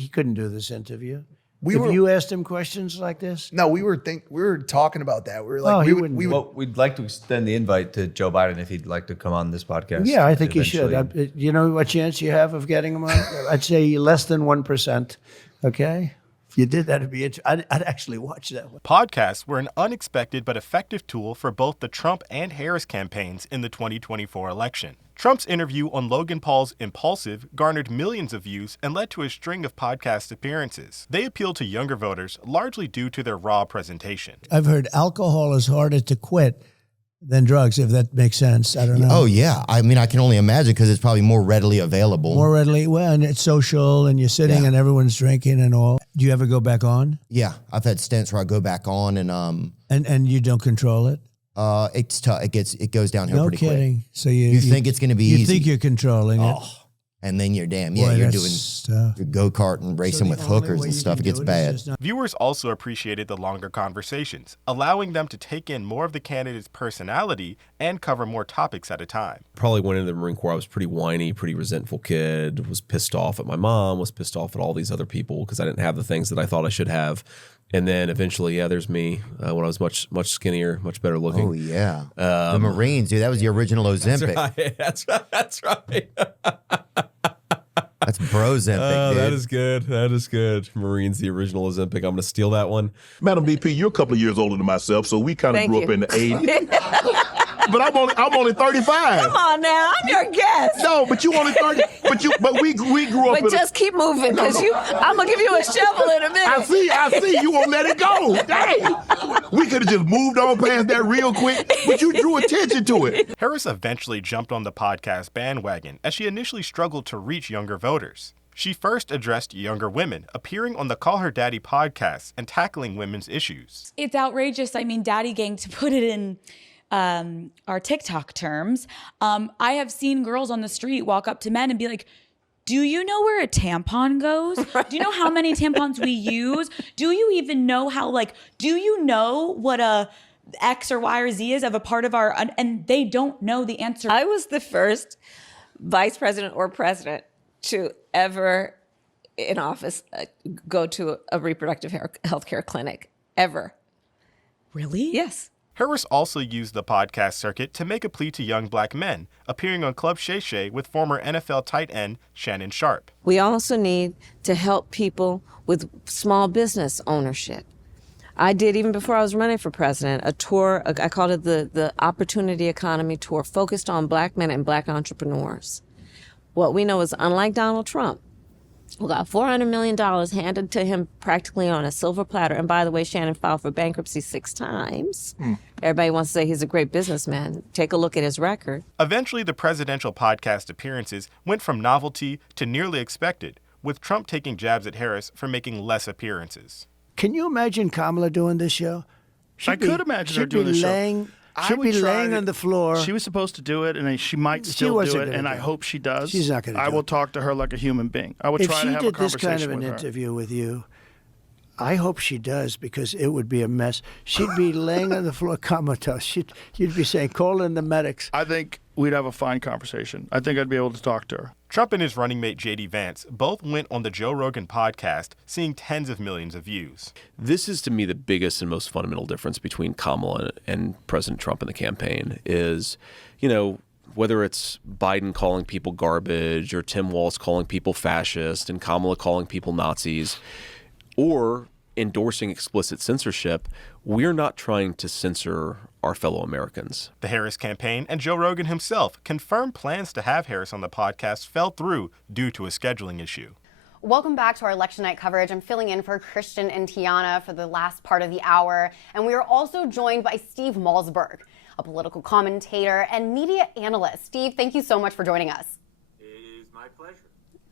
he couldn't do this interview. Have you asked him questions like this? No, we were talking about that. We were like, we'd like to extend the invite to Joe Biden if he'd like to come on this podcast. Yeah, I think eventually. you should. You know what chance you have of getting him on? I'd say less than 1%. Okay. If you did, that'd be interesting. I'd actually watch that one. Podcasts were an unexpected but effective tool for both the Trump and Harris campaigns in the 2024 election. Trump's interview on Logan Paul's Impulsive garnered millions of views and led to a string of podcast appearances. They appealed to younger voters largely due to their raw presentation. I've heard alcohol is harder to quit than drugs, if that makes sense. I don't know. Oh, yeah. I mean, I can only imagine because it's probably more readily available. More readily. Well, and it's social and you're sitting and everyone's drinking and all. Do you ever go back on? Yeah. I've had stints where I go back on and you don't control it? It's tough. It goes downhill pretty quick. No kidding. So you think it's going to be easy. You think you're controlling it. And then you're you're doing your go-kart and racing with hookers and stuff. It gets bad. Viewers also appreciated the longer conversations, allowing them to take in more of the candidate's personality and cover more topics at a time. Probably went into the Marine Corps. I was pretty whiny, pretty resentful kid, was pissed off at my mom, was pissed off at all these other people because I didn't have the things that I thought I should have. And then eventually, there's me when I was much skinnier, much better looking. Oh, yeah. The Marines, dude, that was the original Ozempic. That's right. That's Brozempic, dude. That is good. Marines, the original Ozempic. I'm going to steal that one. Madam VP, you're a couple of years older than myself, so we kind of grew up in the 80s. But I'm only 35. Come on now, I'm your guest. No, but you only 30. But we grew up. But just keep moving, because I'm gonna give you a shovel in a minute. I see. You won't let it go. Dang. We could have just moved on past that real quick, but you drew attention to it. Harris eventually jumped on the podcast bandwagon as she initially struggled to reach younger voters. She first addressed younger women, appearing on the Call Her Daddy podcast and tackling women's issues. It's outrageous. I mean, Daddy Gang, to put it in our TikTok terms, I have seen girls on the street walk up to men and be like, do you know where a tampon goes? Do you know how many tampons we use? Do you even know how, do you know what a X or Y or Z is of a part of our, and they don't know the answer. I was the first vice president or president to ever in office go to a reproductive health care clinic, ever. Really? Yes. Harris also used the podcast circuit to make a plea to young black men, appearing on Club Shay Shay with former NFL tight end Shannon Sharpe. We also need to help people with small business ownership. I did, even before I was running for president, a tour, I called it the Opportunity Economy Tour, focused on black men and black entrepreneurs. What we know is, unlike Donald Trump, who got $400 million handed to him practically on a silver platter. And by the way, Shannon filed for bankruptcy 6 times. Everybody wants to say he's a great businessman. Take a look at his record. Eventually, the presidential podcast appearances went from novelty to nearly expected, with Trump taking jabs at Harris for making less appearances. Can you imagine Kamala doing this show? I could imagine her doing this show. She'd be laying on the floor. She was supposed to do it, and she might still do it, and I hope she does. She's not going to do it. I will talk to her like a human being. I will try to have a conversation with her. If she did this kind of an interview with you, I hope she does, because it would be a mess. She'd be laying on the floor comatose. You'd be saying, call in the medics. I think we'd have a fine conversation. I think I'd be able to talk to her. Trump and his running mate J.D. Vance both went on the Joe Rogan podcast, seeing tens of millions of views. This is, to me, the biggest and most fundamental difference between Kamala and President Trump in the campaign is, whether it's Biden calling people garbage or Tim Walz calling people fascist and Kamala calling people Nazis, or endorsing explicit censorship, we're not trying to censor our fellow Americans. The Harris campaign and Joe Rogan himself confirmed plans to have Harris on the podcast fell through due to a scheduling issue. Welcome back to our election night coverage. I'm filling in for Christian and Tiana for the last part of the hour. And we are also joined by Steve Malzberg, a political commentator and media analyst. Steve, thank you so much for joining us. It is my pleasure.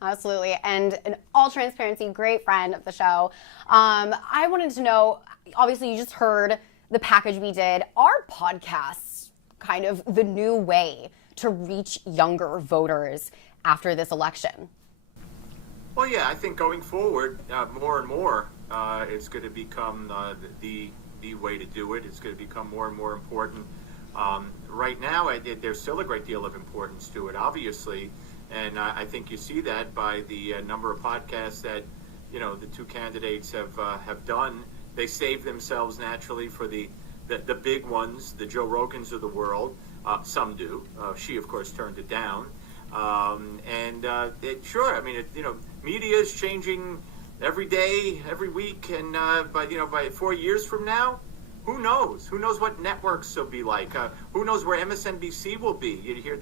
Absolutely. And in all transparency, great friend of the show. I wanted to know, obviously you just heard the package we did. Are podcasts kind of the new way to reach younger voters after this election? Well, yeah, I think going forward, more and more, it's going to become the way to do it. It's going to become more and more important. Right now, there's still a great deal of importance to it, obviously. And I think you see that by the number of podcasts that the two candidates have done. They save themselves naturally for the big ones, the Joe Rogans of the world. Some do. She, of course, turned it down. Sure, I mean, media is changing every day, every week, and by 4 years from now, who knows? Who knows what networks will be like? Who knows where MSNBC will be? You hear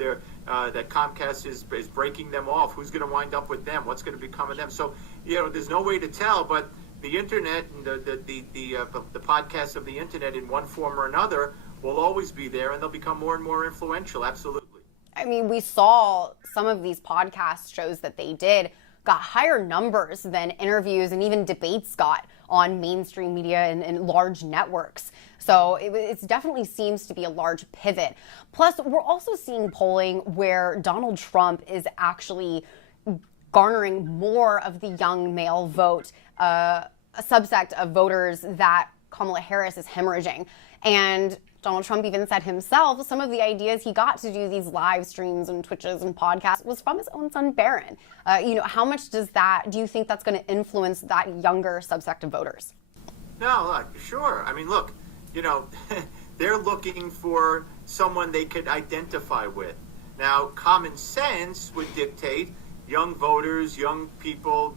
that Comcast is breaking them off. Who's going to wind up with them? What's going to become of them? So, there's no way to tell, but the internet and the podcasts of the internet in one form or another will always be there, and they'll become more and more influential. Absolutely. I mean, we saw some of these podcast shows that they did got higher numbers than interviews and even debates got on mainstream media and large networks. So it definitely seems to be a large pivot. Plus, we're also seeing polling where Donald Trump is actually garnering more of the young male vote, a subsect of voters that Kamala Harris is hemorrhaging. And Donald Trump even said himself some of the ideas he got to do these live streams and Twitches and podcasts was from his own son, Barron. How much do you think that's going to influence that younger subsect of voters? No, sure. I mean, look, they're looking for someone they could identify with. Now, common sense would dictate young voters, young people,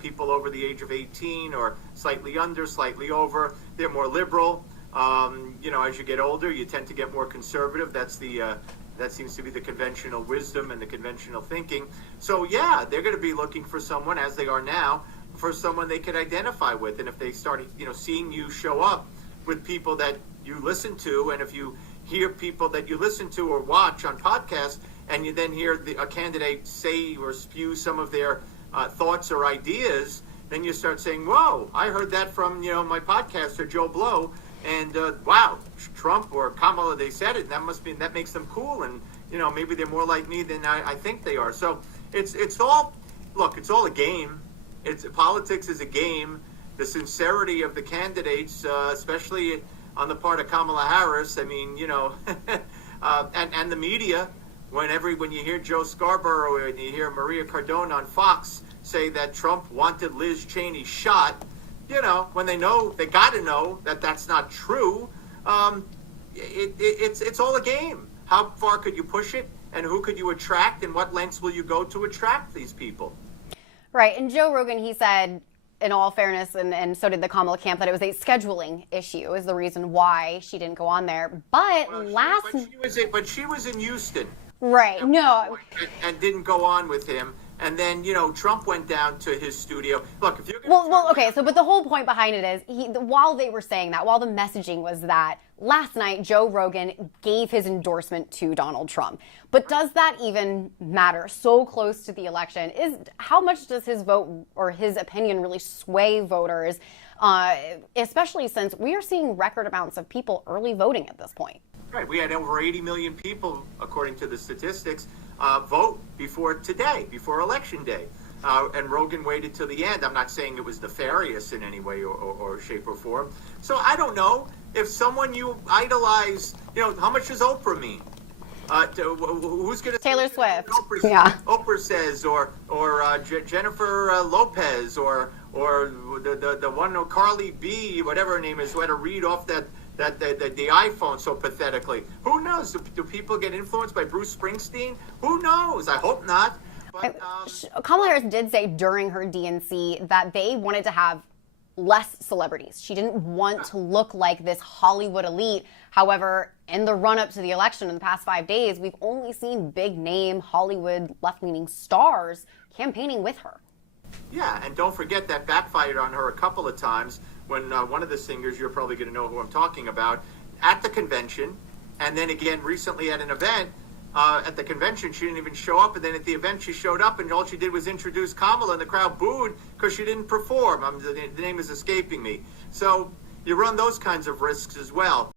people over the age of 18 or slightly under, slightly over, they're more liberal. As you get older, you tend to get more conservative. That seems to be the conventional wisdom and the conventional thinking. So yeah, they're going to be looking for someone, as they are now, for someone they could identify with. And if they start, seeing you show up with people that you listen to, and if you hear people that you listen to or watch on podcasts, and you then hear a candidate say or spew some of their thoughts or ideas, then you start saying, "Whoa, I heard that from my podcaster Joe Blow." And wow, Trump or Kamala, they said it. And that makes them cool, and maybe they're more like me than I think they are. So it's all a game. Politics is a game. The sincerity of the candidates, especially on the part of Kamala Harris. I mean, and the media. When you hear Joe Scarborough and you hear Maria Cardona on Fox say that Trump wanted Liz Cheney shot. When they got to know that that's not true. It's all a game. How far could you push it, and who could you attract, and what lengths will you go to attract these people? Right. And Joe Rogan, he said, in all fairness, and so did the Kamala camp, that it was a scheduling issue is the reason why she didn't go on there. But she was in Houston. Right. No. And didn't go on with him. And then, Trump went down to his studio. Look, if you're okay. So, but the whole point behind it is, while they were saying that, while the messaging was that, last night Joe Rogan gave his endorsement to Donald Trump. But does that even matter so close to the election? How much does his vote or his opinion really sway voters, especially since we are seeing record amounts of people early voting at this point? Right. We had over 80 million people, according to the statistics, vote before Election Day. And Rogan waited till the end. I'm not saying it was nefarious in any way or shape or form. So I don't know if someone you idolize, how much does Oprah mean? Who's going to Taylor Swift? Oprah says, or Jennifer Lopez, or the one Carly B, whatever her name is, who had to read off the iPhone so pathetically. Who knows? Do people get influenced by Bruce Springsteen? Who knows? I hope not. But, Kamala Harris did say during her DNC that they wanted to have less celebrities. She didn't want to look like this Hollywood elite. However, in the run-up to the election in the past 5 days, we've only seen big-name Hollywood left-leaning stars campaigning with her. Yeah, and don't forget that backfired on her a couple of times when one of the singers, you're probably going to know who I'm talking about, at the convention, and then again recently at an event, at the convention, she didn't even show up, and then at the event she showed up, and all she did was introduce Kamala, and the crowd booed because she didn't perform. The name is escaping me. So you run those kinds of risks as well.